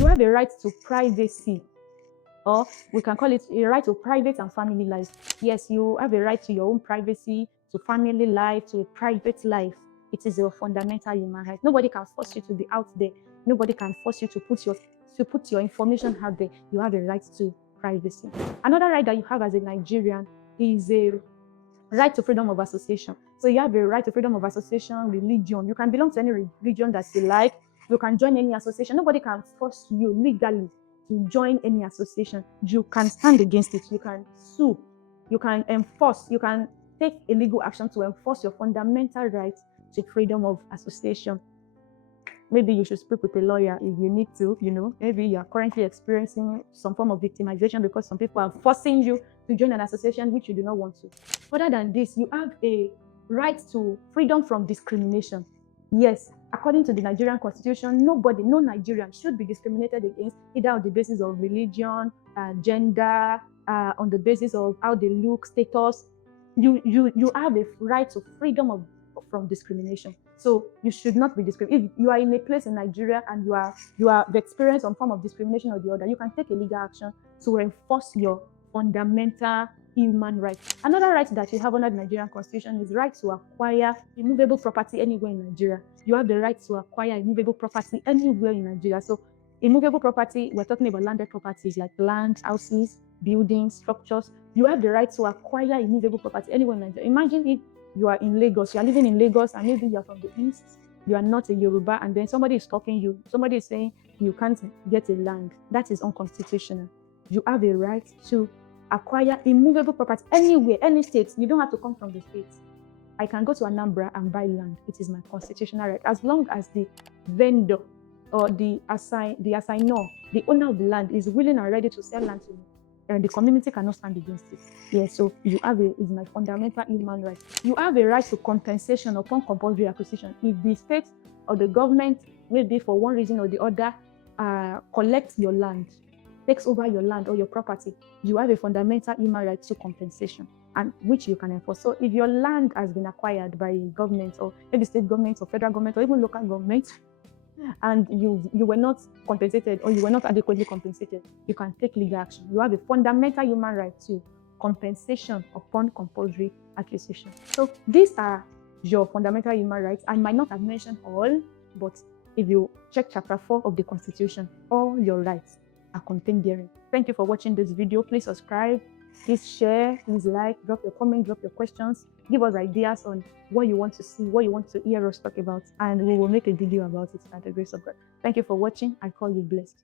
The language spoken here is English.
You have a right to privacy, or we can call it a right to private and family life. Yes, you have a right to your own privacy, to family life, to a private life. It is your fundamental human right. Nobody can force you to be out there. Nobody can force you to put your information out there. You have a right to privacy. Another right that you have as a Nigerian is a right to freedom of association. So you have a right to freedom of association, religion. You can belong to any religion that you like. You can join any association. Nobody can force you legally to join any association. You can stand against it. You can sue. You can enforce. You can take a legal action to enforce your fundamental right to freedom of association. Maybe you should speak with a lawyer if you need to, maybe you are currently experiencing some form of victimization because some people are forcing you to join an association which you do not want to. Other than this, you have a right to freedom from discrimination. Yes, according to the Nigerian Constitution, no Nigerian should be discriminated against either on the basis of religion, gender, on the basis of how they look, status. You have a right to freedom from discrimination. So you should not be discriminated. If you are in a place in Nigeria and you have experienced some form of discrimination or the other, you can take a legal action to enforce your fundamental human rights. Another right that you have under the Nigerian Constitution is right to acquire immovable property anywhere in Nigeria. You have the right to acquire immovable property anywhere in Nigeria. So immovable property, we're talking about landed properties like land, houses, buildings, structures. You have the right to acquire immovable property anywhere in Nigeria. Imagine if you are in Lagos, you are living in Lagos, and maybe you are from the east, you are not a Yoruba, and then somebody is stopping you. Somebody is saying you can't get a land. That is unconstitutional. You have a right to acquire immovable property anywhere, any state. You don't have to come from the state. I can go to Anambra and buy land. It is my constitutional right, as long as the vendor or the assignor, the owner of the land, is willing and ready to sell land to me. And the community cannot stand against it. Yeah, so you have is my fundamental human right. You have a right to compensation upon compulsory acquisition. If the state or the government, maybe for one reason or the other, collects your land, takes over your land or your property, you have a fundamental human right to compensation, and which you can enforce. So if your land has been acquired by government, or maybe state government or federal government or even local government, and you were not compensated or you were not adequately compensated, you can take legal action. You have a fundamental human right to compensation upon compulsory acquisition. So these are your fundamental human rights. I might not have mentioned all, but if you check chapter 4 of the Constitution, all your rights are contained therein. Thank you for watching this video. Please subscribe, please share, please like, drop your comment, drop your questions, give us ideas on what you want to see, what you want to hear us talk about, and we will make a video about it by the grace of God. Thank you for watching. I call you blessed.